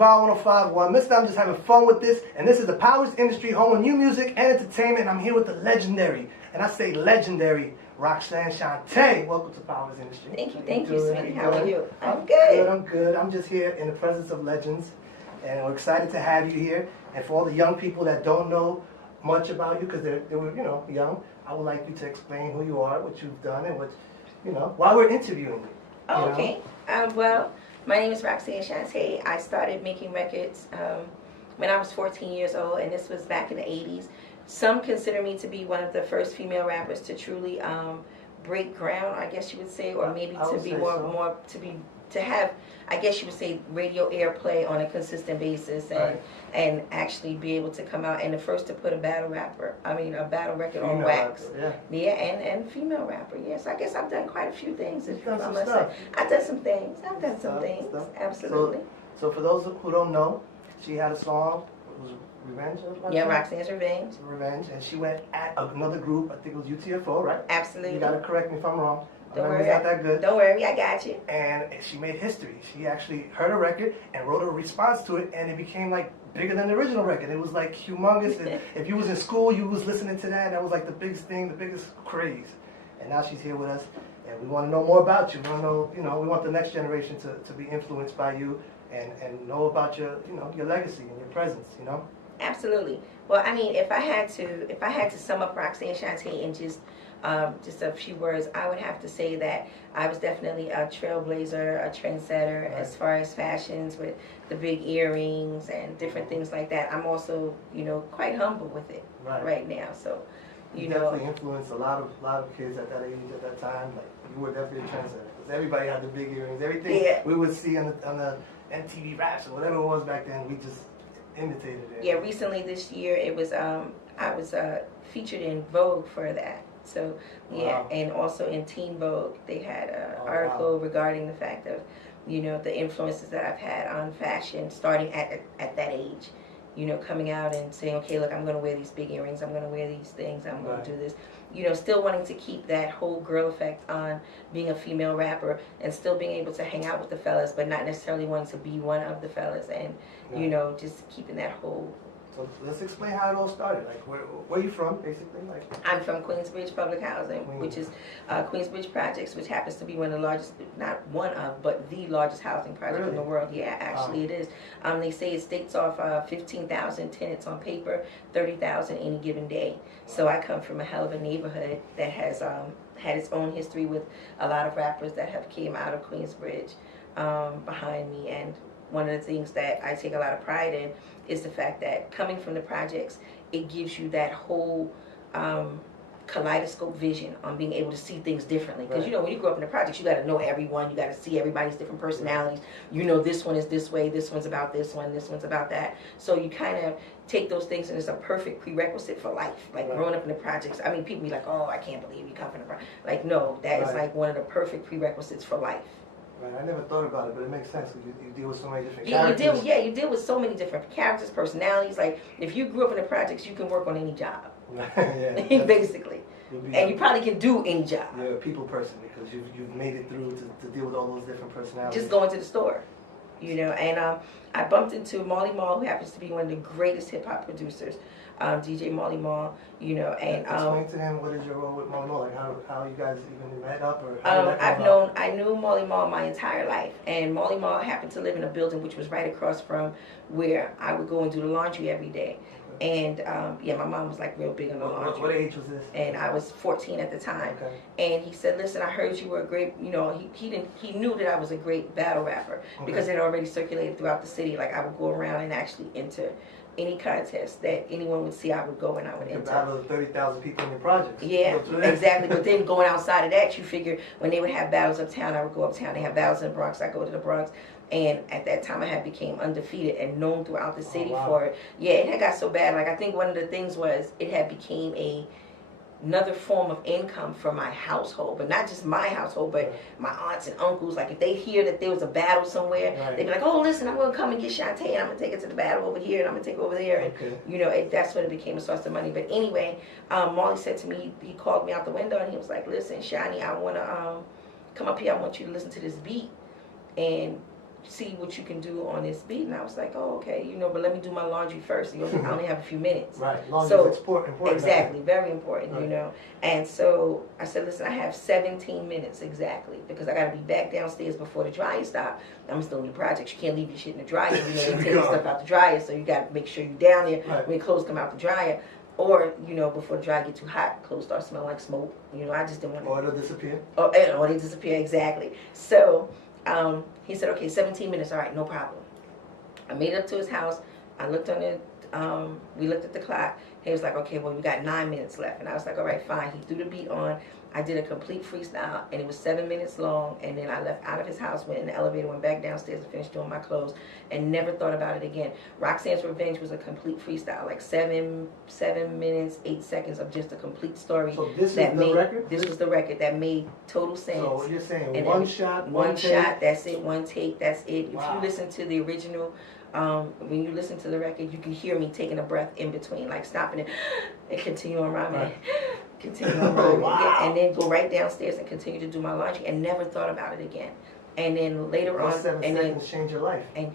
on Power 105.1. Mister, I'm just having fun with this, and this is the Powers Industry, home of new music and entertainment, and I'm here with the legendary, and I say legendary, Roxanne Shante. Welcome to Powers Industry. Thank you, sweetie. How are you? I'm good. I'm good. I'm just here in the presence of legends, and we're excited to have you here. And for all the young people that don't know much about you, because they were, young, I would like you to explain who you are, what you've done, and why we're interviewing you. Okay. Well, my name is Roxanne Shante. I started making records when I was 14 years old, and this was back in the 80s. Some consider me to be one of the first female rappers to truly break ground, I guess you would say, or maybe to be to have, I guess you would say, radio airplay on a consistent basis, and actually be able to come out and the first to put a battle record on wax. And female rapper. Yes, I guess I've done quite a few things. I've done some stuff. I've done some things. Absolutely. So for those who don't know, she had a song. It was Revenge? Yeah, Roxanne's Revenge. Revenge, and she went at another group, I think it was UTFO, right? Absolutely. You gotta correct me if I'm wrong. Don't worry. Not that good. Don't worry, I got you. And she made history. She actually heard a record and wrote a response to it, and it became like bigger than the original record. It was like humongous. And if you was in school, you was listening to that. That was like the biggest thing, the biggest craze. And now she's here with us, and we want to know more about you. We want to know, we want the next generation to be influenced by you and know about your legacy and your presence. Absolutely. Well, I mean, if I had to sum up Roxanne Shante in just a few words, I would have to say that I was definitely a trailblazer, a trendsetter as far as fashions with the big earrings and different things like that. I'm also, quite humble with it right now. So, you definitely influenced a lot of kids at that age, at that time. Like, you were definitely a trendsetter because everybody had the big earrings. Everything we would see on the MTV Raps or whatever it was back then, we just imitated it. Yeah, recently this year it was I was featured in Vogue for that. So and also in Teen Vogue they had an article regarding the fact of the influences that I've had on fashion starting at that age. Coming out and saying, okay, look, I'm going to wear these big earrings, I'm going to wear these things, I'm going to do this. Still wanting to keep that whole girl effect on being a female rapper and still being able to hang out with the fellas, but not necessarily wanting to be one of the fellas, and just keeping that whole. So let's explain how it all started. Like, where are you from, basically? Like, I'm from Queensbridge Public Housing, which is Queensbridge Projects, which happens to be one of the largest, not one of, but the largest housing project in the world. Yeah, actually it is. They say it states off 15,000 tenants on paper, 30,000 any given day. So I come from a hell of a neighborhood that has had its own history with a lot of rappers that have came out of Queensbridge behind me, and one of the things that I take a lot of pride in is the fact that coming from the projects, it gives you that whole kaleidoscope vision on being able to see things differently. Because when you grow up in the projects, you got to know everyone, you got to see everybody's different personalities. This one is this way, this one's about this one, this one's about that. So you kind of take those things, and it's a perfect prerequisite for life. Like growing up in the projects, I mean, people be like, oh, I can't believe you come from the projects. Like, no, that is like one of the perfect prerequisites for life. Right, I never thought about it, but it makes sense because you deal with so many different characters. You deal with so many different characters, personalities. Like, if you grew up in the projects, you can work on any job. Basically. And you probably can do any job. You're a people person because you've made it through to deal with all those different personalities. Just going to the store. And I bumped into Marley Marl, who happens to be one of the greatest hip-hop producers, DJ Marley Marl, and explain to him what is your role with Marley Marl, like how you guys even met up, or I knew Marley Marl my entire life, and Marley Marl happened to live in a building which was right across from where I would go and do the laundry every day. And my mom was like real big on the laundry. What age was this? And I was 14 at the time. Okay. And he said, "Listen, I heard you were a great." He knew that I was a great battle rapper because it had already circulated throughout the city. Like, I would go around and actually enter any contest that anyone would see, I would go and I would enter. Battle of 30,000 people in the projects. Yeah, exactly. But then going outside of that, you figure when they would have battles uptown, I would go uptown. They have battles in the Bronx, I go to the Bronx. And at that time, I had became undefeated and known throughout the city for it. Yeah, it had got so bad. Like, I think one of the things was it had became another form of income for my household, but not just my household, but my aunts and uncles. Like, if they hear that there was a battle somewhere, they'd be like, "Oh, listen, I'm going to come and get Shante, and I'm going to take it to the battle over here, and I'm going to take it over there." And that's when it became a source of money. But anyway, Marley said to me, he called me out the window, and he was like, "Listen, Shani, I want to come up here. I want you to listen to this beat." And see what you can do on this beat. And I was like, oh, okay, you know, but let me do my laundry first. I only have a few minutes. Right, laundry is important. Exactly, very important, right. You know. And so I said, listen, I have 17 minutes exactly, because I got to be back downstairs before the dryer stop. I'm still in the project. You can't leave your shit in the dryer. You know, they take the stuff out the dryer, so you got to make sure you're down there when clothes come out the dryer. Or, you know, before the dryer get too hot, clothes start smelling like smoke. You know, I just didn't want to. Or it'll disappear. Or they disappear, exactly. So he said, okay, 17 minutes, all right, no problem. I made it up to his house. I looked on it. We looked at the clock. He was like, okay, well, we got 9 minutes left. And I was like, all right, fine. He threw the beat on. I did a complete freestyle, and it was 7 minutes long. And then I left out of his house, went in the elevator, went back downstairs and finished doing my clothes, and never thought about it again. Roxanne's Revenge was a complete freestyle, like 7 minutes, 8 seconds of just a complete story. So this is the record? This was the record that made total sense. So what you're saying, and one shot, one shot, that's it, one take, that's it. Wow. If you listen to the original, when you listen to the record, you can hear me taking a breath in between, like stopping it and continue on rhyming. Right. Continue on rhyming. Wow. Yeah, and then go right downstairs and continue to do my laundry, and never thought about it again. And then later on, 7 and seconds then change your life. And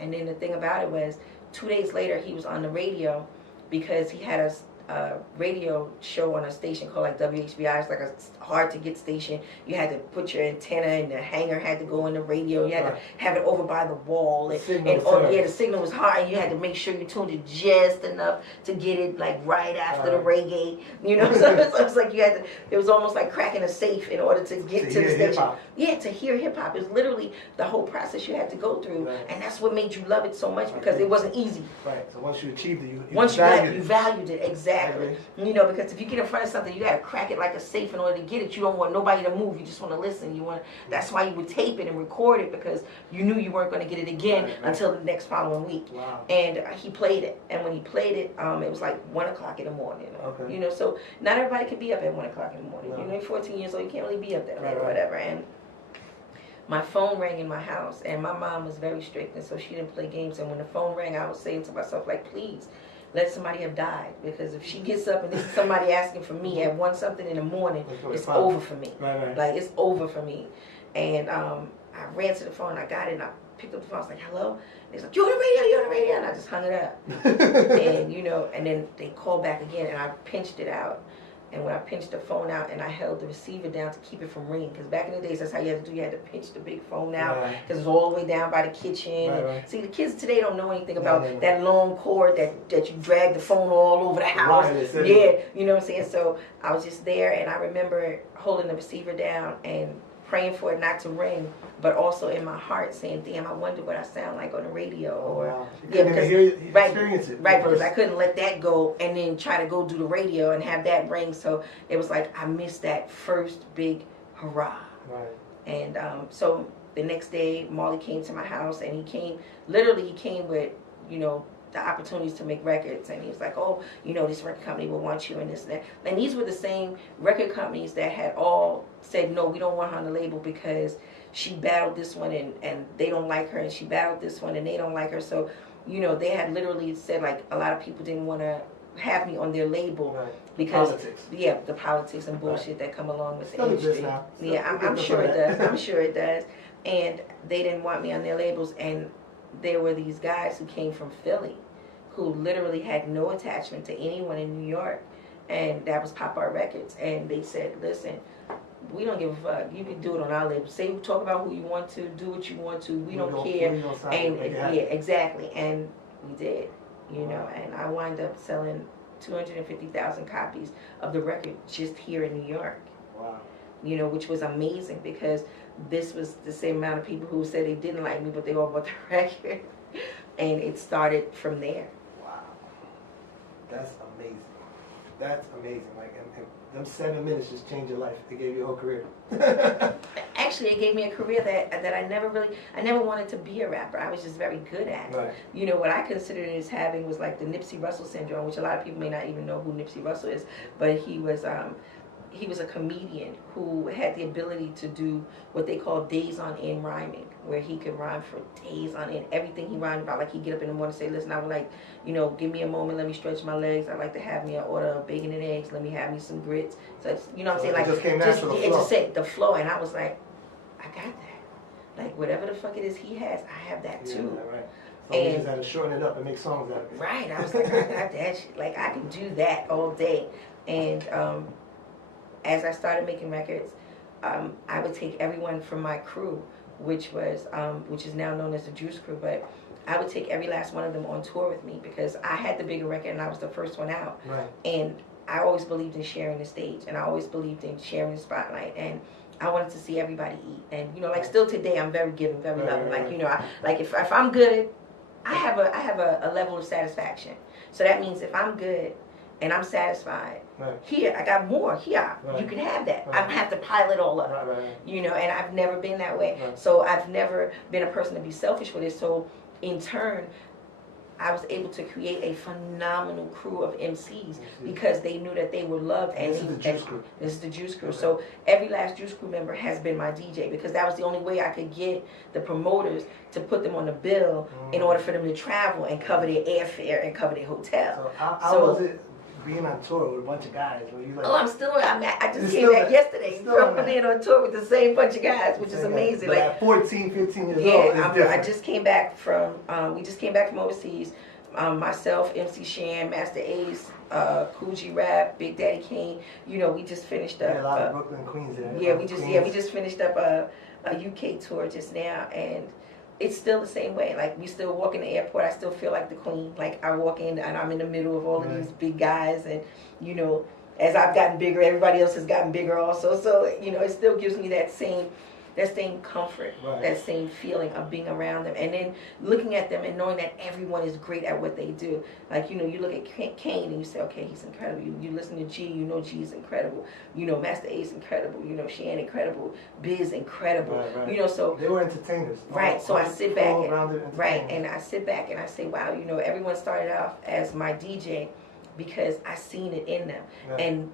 and then the thing about it was, 2 days later he was on the radio, because he had a radio show on a station called like WHBI. It's like a hard to get station. You had to put your antenna, and the hanger had to go in the radio. You had to have it over by the wall, and the signal was hard, and you had to make sure you tuned it just enough to get it like right after the reggae. You know, so it's like you had to. It was almost like cracking a safe in order to get to the station. Hip-hop. Yeah, to hear hip hop. It was literally the whole process you had to go through, and that's what made you love it so much, because it wasn't easy. Right. So once you achieved it, you valued it. Exactly. You know, because if you get in front of something, you gotta crack it like a safe in order to get it. You don't want nobody to move. You just want to listen. That's why you would tape it and record it, because you knew you weren't going to get it again until the next following week. Wow. And he played it, and when he played it, it was like 1 o'clock in the morning. Okay. You know, so not everybody can be up at 1 o'clock in the morning. You know, you're 14 years old, you can't really be up that late or whatever. And my phone rang in my house, and my mom was very strict, and so she didn't play games. And when the phone rang, I was saying to myself, like, please, let somebody have died, because if she gets up and this is somebody asking for me at 1 something in the morning, it's over for me. Right. Like, it's over for me. And I ran to the phone, I got it, and I picked up the phone. I was like, hello? And he's like, you're on the radio, and I just hung it up. And you know, and then they called back again, and I pinched it out. And when I pinched the phone out and I held the receiver down to keep it from ringing, because back in the days, that's how you had to do. You had to pinch the big phone out, because it was all the way down by the kitchen. Right. See, the kids today don't know anything about that long cord that you drag the phone all over the house. Yeah, you know what I'm saying? So I was just there, and I remember holding the receiver down and praying for it not to ring, but also in my heart saying, damn, I wonder what I sound like on the radio. Or experience it. Right, because I couldn't let that go and then try to go do the radio and have that ring. So it was like I missed that first big hurrah. Right. And so the next day, Marley came to my house, and he came with, you know, the opportunities to make records, and he was like, oh, you know, this record company will want you, and this and that. And these were the same record companies that had all said, no, we don't want her on the label because she battled this one and they don't like her, and she battled this one and they don't like her. So, you know, they had literally said, like, a lot of people didn't want to have me on their label because the politics and bullshit that come along with the industry. I'm sure it does. I'm sure it does. And they didn't want me on their labels, and there were these guys who came from Philly who literally had no attachment to anyone in New York, and that was Pop Art Records. And they said, listen, we don't give a fuck. You can do it on our label. Talk about who you want to, do what you want to. We don't care. Exactly. And we did, you know. And I wound up selling 250,000 copies of the record just here in New York. Wow. You know, which was amazing, because this was the same amount of people who said they didn't like me, but they all bought the record. And it started from there. Wow. That's amazing. That's amazing. Like, and them 7 minutes just changed your life. They gave you a whole career. Actually, it gave me a career that I never wanted to be a rapper. I was just very good at. Right. You know, what I considered as having was like the Nipsey Russell syndrome, which a lot of people may not even know who Nipsey Russell is, but he was a comedian who had the ability to do what they call days on end rhyming, where he could rhyme for days on end. Everything he rhymed about, like he'd get up in the morning and say, listen, I would like, you know, give me a moment, let me stretch my legs. I'd like to have me an order of bacon and eggs. Let me have me some grits. So, you know what I'm saying? Like, it just came natural, it just said the flow. And I was like, I got that. Like whatever the fuck it is he has, I have that too. Yeah, right. So and, you just had to shorten it up and make songs out of it. Right. I was like, I got that shit. Like I can do that all day. And as I started making records, I would take everyone from my crew, which is now known as the Juice Crew, but I would take every last one of them on tour with me because I had the bigger record and I was the first one out. Right. And I always believed in sharing the stage, and I always believed in sharing the spotlight, and I wanted to see everybody eat. And you know, like still today, I'm very giving, very loving. Like you know, if I'm good, I have a level of satisfaction. So that means if I'm good and I'm satisfied, here I got more. Here you can have that. I don't have to pile it all up. You know, and I've never been that way. So I've never been a person to be selfish with it. So in turn, I was able to create a phenomenal crew of MCs because they knew that they were loved. And this is the Juice Crew. This is the Juice Crew. So every last Juice Crew member has been my DJ because that was the only way I could get the promoters to put them on the bill in order for them to travel and cover their airfare and cover their hotel. So how was it being on tour with a bunch of guys? Were you like, I just came back yesterday from being on tour with the same bunch of guys, which is amazing. But at 14, 15 years old, I just came back from, we just came back from overseas. Myself, MC Shan, Master Ace, Cool G Rap, Big Daddy Kane. You know, we just finished up. A lot of Brooklyn, Queens there. We just finished up a UK tour just now, and it's still the same way. Like we still walk in the airport, I still feel like the queen. Like I walk in and I'm in the middle of all of these big guys, and you know, as I've gotten bigger, everybody else has gotten bigger also. So you know, it still gives me that same comfort, that same feeling of being around them, and then looking at them and knowing that everyone is great at what they do. Like you know, you look at Kane and you say, okay, he's incredible. You listen to G, you know G's incredible. You know Master Ace incredible. You know Shan incredible. Biz incredible. You know, so they were entertainers. So I sit back and I sit back and I say, wow, you know, everyone started off as my DJ because I seen it in them. And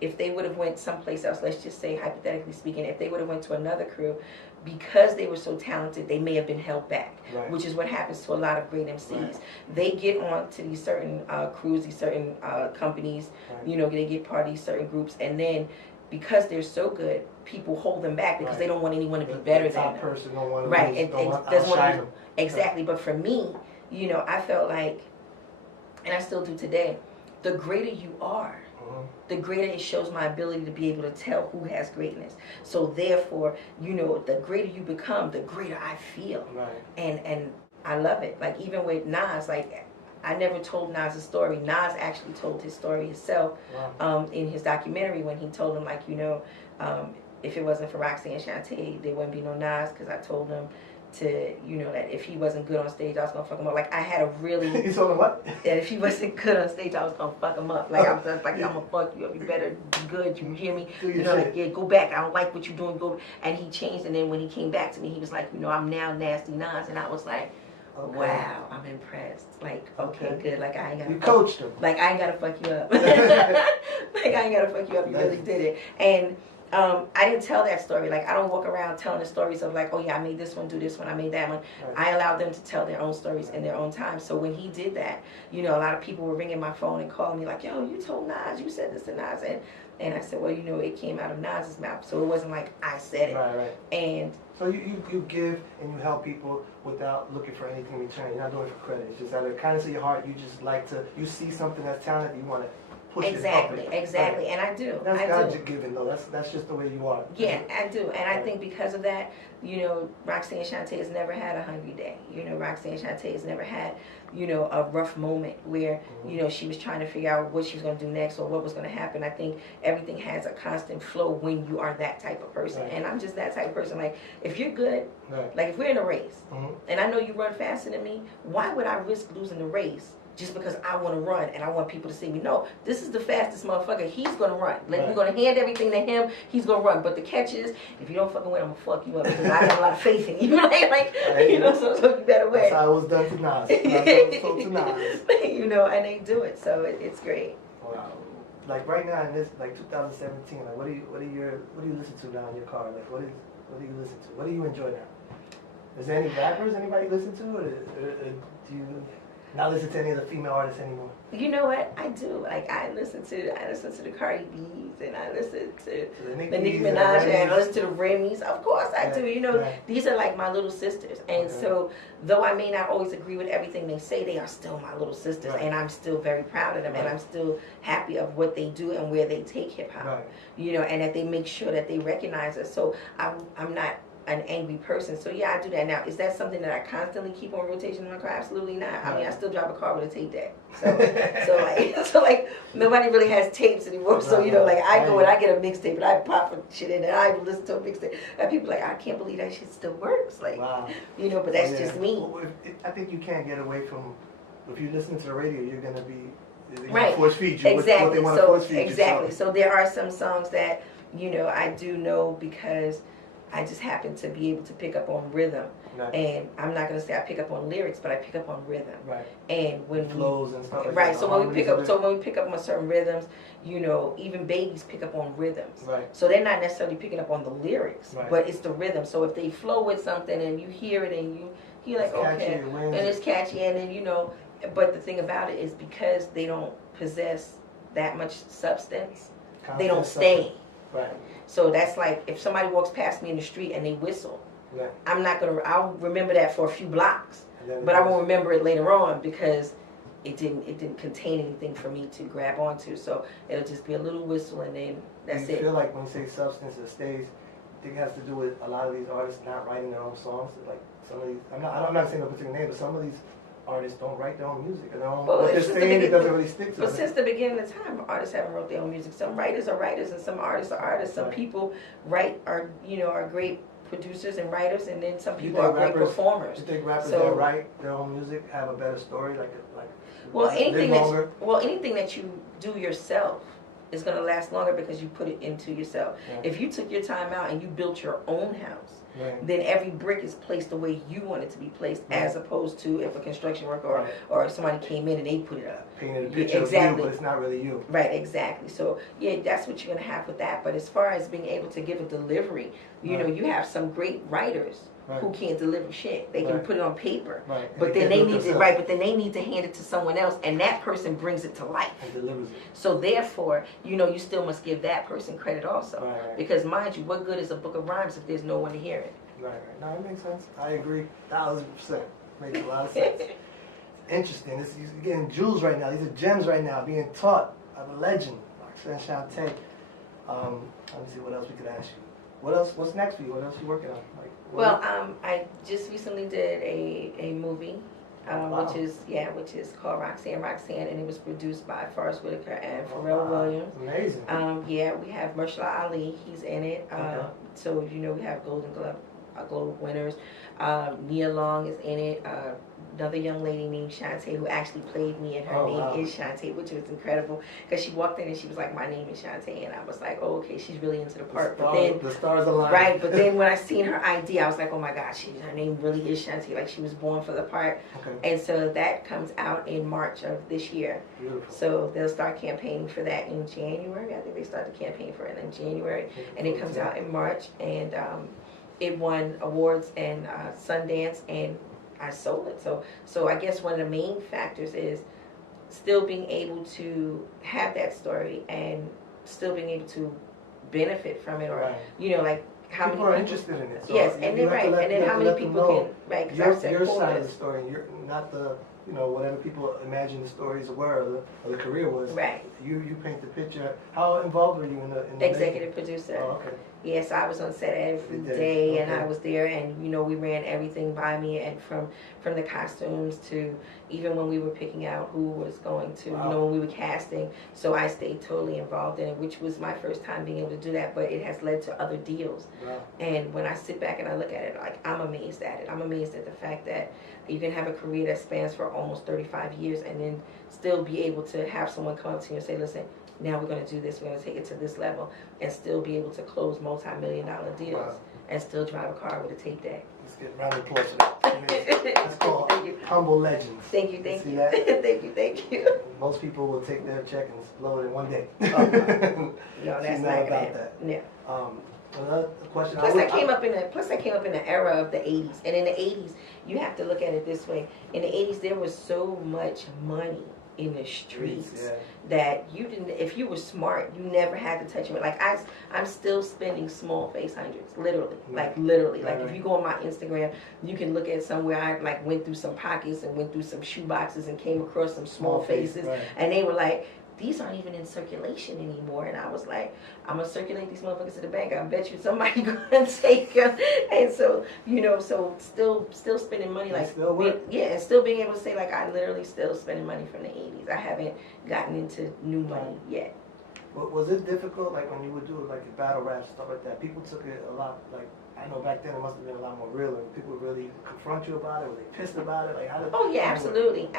if they would have went someplace else, let's just say hypothetically speaking, if they would have went to another crew, because they were so talented, they may have been held back, which is what happens to a lot of great MCs. They get on to these certain crews, these certain companies, you know, they get part of these certain groups, and then because they're so good, people hold them back because they don't want anyone to be better than them. Person don't want to doesn't want to exactly. But for me, you know, I felt like, and I still do today, the greater you are, the greater it shows my ability to be able to tell who has greatness. So therefore, you know, the greater you become, the greater I feel. And I love it. Like even with Nas, like I never told Nas a story. Nas actually told his story himself in his documentary when he told him, like, you know, if it wasn't for Roxanne Shante, there wouldn't be no Nas, because I told him to, you know, that if he wasn't good on stage, I was gonna fuck him up. Like I had a really you told him what? That if he wasn't good on stage, I was gonna fuck him up. Like I was just like, I'm gonna fuck you up. You better be good. You hear me? You know, like, yeah, go back. I don't like what you're doing. Go. And he changed. And then when he came back to me, he was like, you know, I'm now Nasty Nas. And I was like, wow, I'm impressed. Like, okay, good. Like I ain't gotta. You coached him. Like I ain't gotta fuck you up. Like I ain't gotta fuck you up. You really did it. And I didn't tell that story. Like I don't walk around telling the stories of like, oh yeah, I made this one, do this one, I made that one. I allowed them to tell their own stories in their own time. So when he did that, you know, a lot of people were ringing my phone and calling me like, yo, you told Nas, you said this to Nas, and I said, well, you know, it came out of Nas's mouth, so it wasn't like I said it. And so you give and you help people without looking for anything in return. You're not doing it for credit. It's just out of the kindness of your heart. You just like to. You see something that's talented, you want to. Exactly, and I do. That's God's given, though. That's just the way you are. Yeah, I do, and I think because of that, you know, Roxanne Shante has never had a hungry day. You know, Roxanne Shante has never had, you know, a rough moment where, you know, she was trying to figure out what she was going to do next or what was going to happen. I think everything has a constant flow when you are that type of person, and I'm just that type of person. Like, if you're good, like if we're in a race, and I know you run faster than me, why would I risk losing the race? Just because I want to run and I want people to see me. No, this is the fastest motherfucker. He's going to run. Like, we're going to hand everything to him. He's going to run. But the catch is, if you don't fucking win, I'm going to fuck you up because I got a lot of faith in you. Like you know, so you better win. That's how it was done to Nas. That's how it was told to Nas. You know, and they do it. So it's great. Wow. Like right now in this, like 2017, like what do you listen to now in your car? Like what do you listen to? What do you enjoy now? Is there any rappers anybody listen to? Or do you... Not listen to any of the female artists anymore. You know what? I do. Like I listen to the Cardi B's, and I listen to the Nicki Minaj, and I listen to the Remy's. Of course I do. You know, these are like my little sisters. And so though I may not always agree with everything they say, they are still my little sisters, and I'm still very proud of them, and I'm still happy of what they do and where they take hip hop. You know, and that they make sure that they recognize us. So I'm not an angry person. So yeah, I do that. Now, is that something that I constantly keep on rotation in my car? Absolutely not. I mean, I still drive a car with a tape deck. So like nobody really has tapes anymore. So you know, like I go and I get a mixtape and I pop shit in and I listen to a mixtape. And people are like, I can't believe that shit still works. Like, you know, but that's just me. Well, I think you can't get away from, if you listen to the radio, you're gonna be force feed you exactly. what they want to force feed you. Exactly. So there are some songs that, you know, I do know because I just happen to be able to pick up on rhythm. And I'm not going to say I pick up on lyrics, but I pick up on rhythm. And when flows and stuff like that. So when we pick up on certain rhythms, you know, even babies pick up on rhythms. So they're not necessarily picking up on the lyrics, but it's the rhythm. So if they flow with something and you hear it and you're like, okay, and it's catchy, and then, you know, but the thing about it is because they don't possess that much substance, they don't stay. So that's like if somebody walks past me in the street and they whistle, I'll remember that for a few blocks, but I won't remember it later on because it didn't contain anything for me to grab onto. So it'll just be a little whistle and then that's it. I feel like when you say substance that stays, I think it has to do with a lot of these artists not writing their own songs. Like some of these, I'm not saying a particular name, but some of these artists don't write their own music. And what they're saying, it doesn't really stick to them. But since the beginning of time, artists haven't wrote their own music. Some writers are writers, and some artists are artists. Some people are great producers and writers, and then some people are great performers. You think rappers that write their own music have a better story, anything that you do yourself is going to last longer because you put it into yourself. If you took your time out and you built your own house, then every brick is placed the way you want it to be placed, as opposed to if a construction worker or somebody came in and they put it up. Painted a picture of you, but it's not really you. Right, exactly. So yeah, that's what you're going to have with that. But as far as being able to give a delivery, you know, you have some great writers who can't deliver shit. They can put it on paper, but then they need to But then they need to hand it to someone else, and that person brings it to life and delivers it. So therefore, you know, you still must give that person credit also, because mind you, what good is a book of rhymes if there's no one to hear it? No, it makes sense. I agree, 1000%. Makes a lot of sense. Interesting. You're getting jewels right now. These are gems right now being taught of a legend, Roxanne Shante. Let me see what else we could ask you. What else? What's next for you? What else are you working on? I just recently did a movie, which is called Roxanne, and it was produced by Forrest Whitaker and Pharrell Williams. Amazing. We have Mahershala Ali. He's in it. So you know we have Golden Globe winners. Nia Long is in it. Another young lady named Shante who actually played me, and her name is Shante, which was incredible because she walked in and she was like, "My name is Shante," and I was like, "Oh, okay, she's really into the part." The stars aligned. Right, but then when I seen her ID, I was like, "Oh my gosh, her name really is Shante. Like she was born for the part." And so that comes out in March of this year. Beautiful. So they'll start campaigning for that in January. I think they start the campaign for it in January, and it comes out in March, and it won awards and Sundance, and I sold it. So I guess one of the main factors is still being able to have that story and still being able to benefit from it, or you know, like how people many are interested in it. So yes, and then how many people can your side of the story, and you're not the whatever people imagine the stories were or the career was. Right. You paint the picture. How involved were you in the executive producer? Oh, okay. Yes, I was on set every day, and I was there, and we ran everything by me, and from the costumes to even when we were picking out who was going to, when we were casting. So I stayed totally involved in it, which was my first time being able to do that, but it has led to other deals. And when I sit back and I look at it, like, I'm amazed at it. I'm amazed at the fact that you can have a career that spans for almost 35 years and then still be able to have someone come up to you and say, listen, now we're going to do this, we're going to take it to this level, and still be able to close multi-million-dollar deals and still drive a car with a tape deck. Let's get a round of applause for that. That's called humble legends. Thank you. Thank you. Most people will take their check and blow it in one day. No, that's not about that. Yeah. Another question. Plus, I came up in the era of the '80s, and in the '80s, you have to look at it this way. In the '80s, there was so much money in the streets that you didn't. If you were smart, you never had to touch it. Like I'm still spending small face hundreds, literally. Like literally. Like if you go on my Instagram, you can look at somewhere I like went through some pockets and went through some shoe boxes and came across some small faces, and they were like, these aren't even in circulation anymore. And I was like, I'm going to circulate these motherfuckers to the bank. I bet you somebody going to take them. And so, so still spending money. Like, still work. And still being able to say, like, I literally still spending money from the 80s. I haven't gotten into new money yet. Was it difficult, like, when you would do, like, battle raps, stuff like that? People took it a lot, like, I know back then it must have been a lot more real. Like, people would really confront you about it. Were they pissed about it? Like, how did? Oh yeah, absolutely.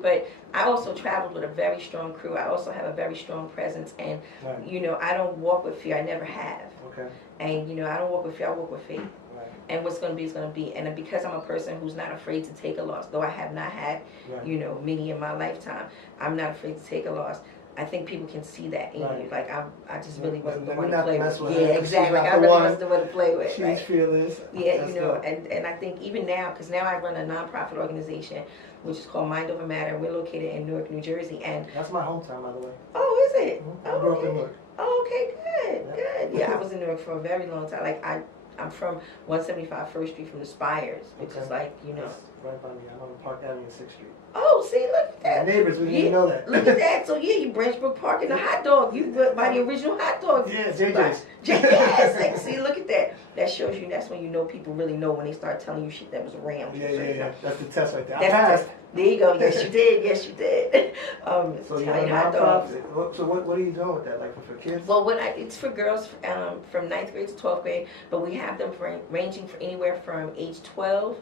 But I also traveled with a very strong crew. I also have a very strong presence, and I don't walk with fear. I never have. Okay. And I don't walk with fear. I walk with faith. Right. And what's going to be is going to be. And because I'm a person who's not afraid to take a loss, though I have not had, many in my lifetime, I'm not afraid to take a loss. I think people can see that in you. Like, I just really wasn't the one to play with. Yeah, exactly. I really wasn't the one to play with. She's fearless. Yeah, and I think even now, because now I run a nonprofit organization, which is called Mind Over Matter. We're located in Newark, New Jersey. And that's my hometown, by the way. Oh, is it? I grew up in Newark. Oh, okay, good. Yeah, I was in Newark for a very long time. Like, I'm from 175 First Street from the Spires, which is like, That's right by me. I'm on Park Avenue and 6th Street. Oh, see, look at that. My neighbors, we didn't know that. Look at that. So, you Branchbrook Park and the hot dog. You went by the original hot dog. Yeah, JJ's. Yes, like, see, look at that. That shows you, that's when you know people really know when they start telling you shit that was around. Yeah. That's the test right there. I passed. There you go. Yes, you did. So you have hot dogs. So what are you doing with that? Like for kids? Well, it's for girls from 9th grade to 12th grade, but we have them ranging from anywhere from age 12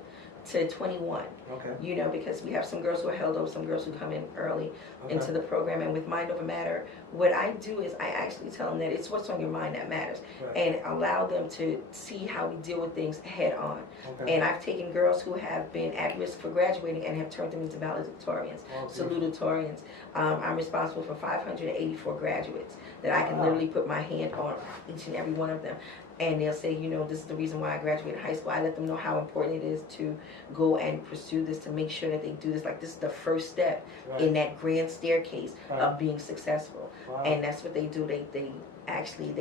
to 21. Okay. Because we have some girls who are held over, some girls who come in early into the program. And with Mind Over Matter, what I do is I actually tell them that it's what's on your mind that matters, and allow them to see how we deal with things head on. Okay. And I've taken girls who have been at risk for graduating and have turned them into valedictorians, salutatorians. I'm responsible for 584 graduates that I can literally put my hand on each and every one of them. And they'll say, this is the reason why I graduated high school. I let them know how important it is to go and pursue this, to make sure that they do this. Like, this is the first step in that grand staircase of being successful. Wow. And that's what they do. They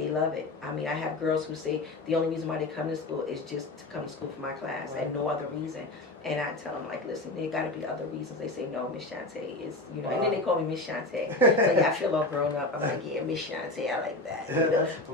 love it. I mean, I have girls who say the only reason why they come to school is just to come to school for my class and no other reason. And I tell them, like, listen, there got to be other reasons. They say, no, Miss Shante is, and then they call me Miss Shante. So, I feel all grown up. I'm like, yeah, Miss Shante, I like that.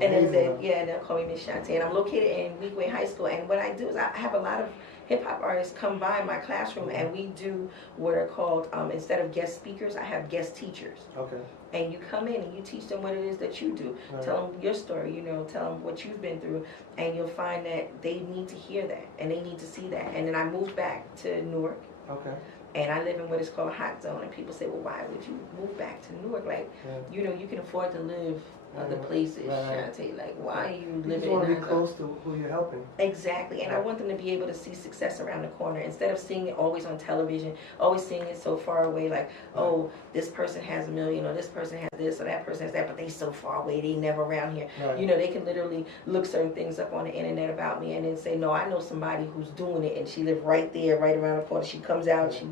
And then they'll call me Miss Shante. And I'm located in Weequahic High School. And what I do is I have a lot of hip-hop artists come by my classroom, and we do what are called, instead of guest speakers, I have guest teachers. Okay. And you come in and you teach them what it is that you do. Right. Tell them your story, tell them what you've been through, and you'll find that they need to hear that, and they need to see that. And then I moved back to Newark. Okay. And I live in what is called a hot zone, and people say, well, why would you move back to Newark? Like, you can afford to live other places, Shante. Like, why are you living in? You want to be close to who you're helping. Exactly, and I want them to be able to see success around the corner instead of seeing it always on television, always seeing it so far away. Like, oh, this person has $1 million, or this person has this, or that person has that, but they so far away, they never around here. Right. They can literally look certain things up on the internet about me, and then say, no, I know somebody who's doing it, and she lives right there, right around the corner. She comes out, she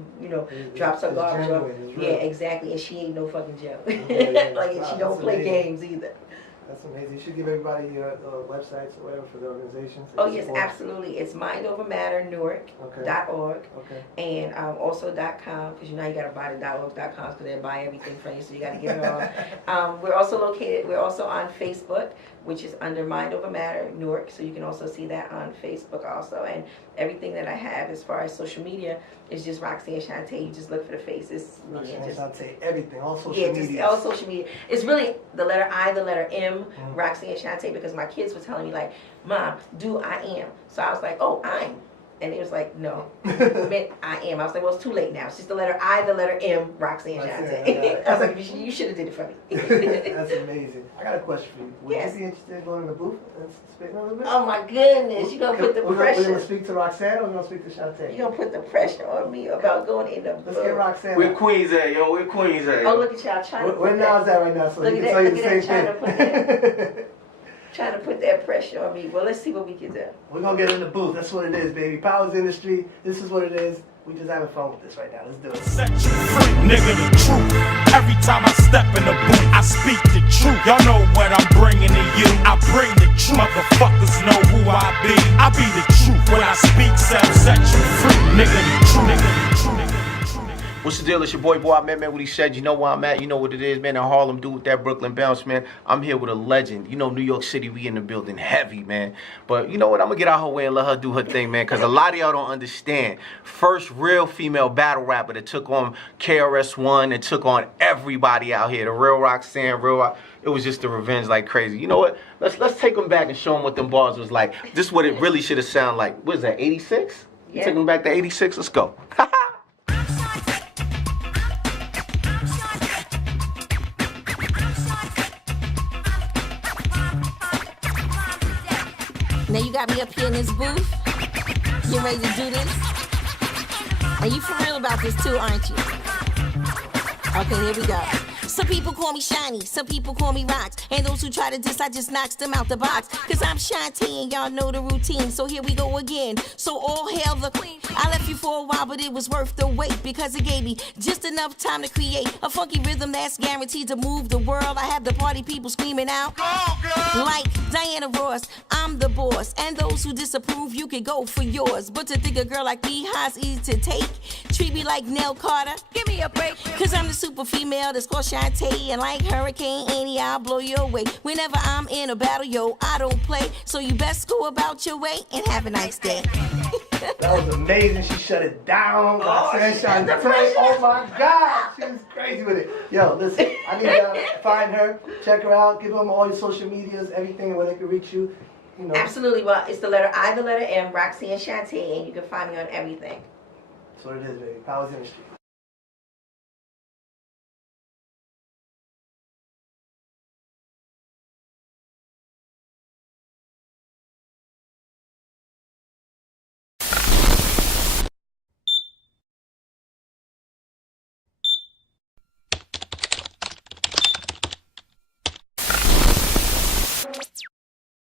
drops her garbage off. Yeah, exactly, and she ain't no fucking joke. Like, and she don't play games either. That's amazing. You should give everybody your websites or whatever for the organizations. Oh, yes, absolutely. It's mindovermatternewark.org and also .com, because you got to buy the .org.com because they'll buy everything from you, so you got to get it all. We're also on Facebook, which is under Mind Over Matter Newark, so you can also see that on Facebook also. And everything that I have as far as social media is just Roxanne Shante. You just look for the faces. Roxanne Shante, everything, all social media. Yeah, all social media. It's really the letter I, the letter M, Roxanne Shante, because my kids were telling me, like, Mom, do I am. So I was like, oh, I'm. And it was like, no, it meant I am. I was like, well, it's too late now. It's just the letter I, the letter M, Roxanne Shante. I was like, you should have did it for me. That's amazing. I got a question for you. Would you be interested in going in the booth and spitting a little bit? Oh, my goodness. You're going to put the pressure. We're going to speak to Roxanne, or we're going to speak to Shante? You're going to put the pressure on me about going in the booth. Let's get Roxanne. Where Queens at, yo? Where Queens at? Oh, look at y'all trying to put Where Nas at right now, so he can tell you the same thing. Trying to put that pressure on me. Well, let's see what we can do. We're gonna get in the booth. That's what it is, baby. Powers Industry. This is what it is. We just having fun with this right now. Let's do it. Set you free, nigga, the truth. Every time I step in the booth, I speak the truth. Y'all know what I'm bringing to you. I bring the truth. Motherfuckers know who I be. I be the truth. When I speak, set you free, nigga, the truth. Nigga, the truth. What's the deal? It's your boy man, what he said. You know where I'm at. You know what it is, man. In Harlem, dude with that Brooklyn bounce, man. I'm here with a legend. You know, New York City, we in the building heavy, man. But you know what? I'm going to get out her way and let her do her thing, man. Because a lot of y'all don't understand. First real female battle rapper that took on KRS-One and took on everybody out here. The real Roxanne, it was just the revenge like crazy. You know what? Let's take them back and show them what them bars was like. This is what it really should have sounded like. What is that, 86? Yeah. Take them back to 86? Let's go. Now you got me up here in this booth. You ready to do this? And you for real about this too, aren't you? Okay, here we go. Some people call me Shiny, some people call me Rox. And those who try to diss, I just knocks them out the box. Cause I'm Shante and y'all know the routine. So here we go again. So all hail the queen. I left you for a while, but it was worth the wait. Because it gave me just enough time to create a funky rhythm that's guaranteed to move the world. I have the party people screaming out like Diana Ross, I'm the boss. And those who disapprove, you can go for yours. But to think a girl like me, how's easy to take? Treat me like Nell Carter, give me a break. Cause I'm the super female that's called Shante. And like Hurricane Annie, I'll blow you away. Whenever I'm in a battle, yo, I don't play. So you best go about your way and have a nice day. That was amazing. She shut it down. Roxanne Shante. Oh my God. She was crazy with it. Yo, listen, I need to find her, check her out, give them all your social medias, everything where they can reach you. You know. Absolutely. Well, it's the letter I, the letter M, Roxanne Shante, and you can find me on everything. That's what it is, baby. Powers Industry.